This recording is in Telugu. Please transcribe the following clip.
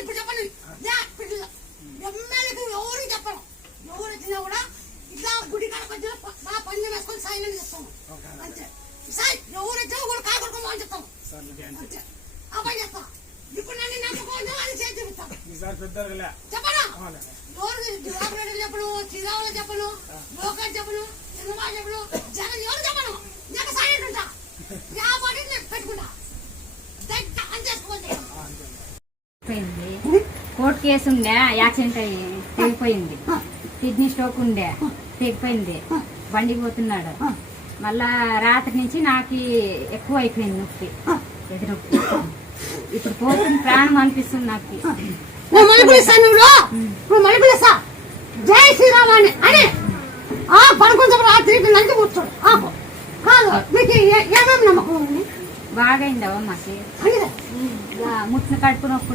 ఇప్పుడు చెప్పండి ఎమ్మెల్యేకి ఎవరు చెప్పను, ఎవరు వచ్చినా కూడా ఇట్లా గుడి కాడ కొంచెం నా పని వేసుకొని సైలెంట్ చెప్తాము అంతే. సార్ ఎవరు వచ్చినా కూడా కాకొడుకోమో అని చెప్తాము అంతే. ఆ పని చేస్తా. ఇప్పుడు నన్ను నమ్మకం అది చేసి చూపిస్తాను చెప్పనా. ఎవరు చెప్పను, శ్రీరాములు చెప్పను, లోకల్ చెప్పను, చంద్రబాబు చెప్పను, జగన్ ఎవరు చెప్పను. నేను సైలెంట్ ఉంటా, నా పాటి నేను పెట్టుకుంటా అని చేసుకోవాలి. కోర్టు కేసు ఉండే, యాక్సిడెంట్ అయ్యి తెగిపోయింది. కిడ్నీ స్ట్రోక్ ఉండే, తెగిపోయింది. బండి పోతున్నాడు. మళ్ళా రాత్రి నుంచి నాకు ఎక్కువ అయిపోయింది నొప్పి, ఎదురు నొప్పి. ఇప్పుడు పోతుంది, ప్రాణం అనిపిస్తుంది నాకు. జై శ్రీరామ్ అని అని పడుకుంటే రాత్రి నంచి కూర్చోడు కాదు. మీకు ఏమేమి నమ్మకం ఉంది? బాగా అయిందవ్వ మాకు, ముట్టిన కడుపు నొప్పి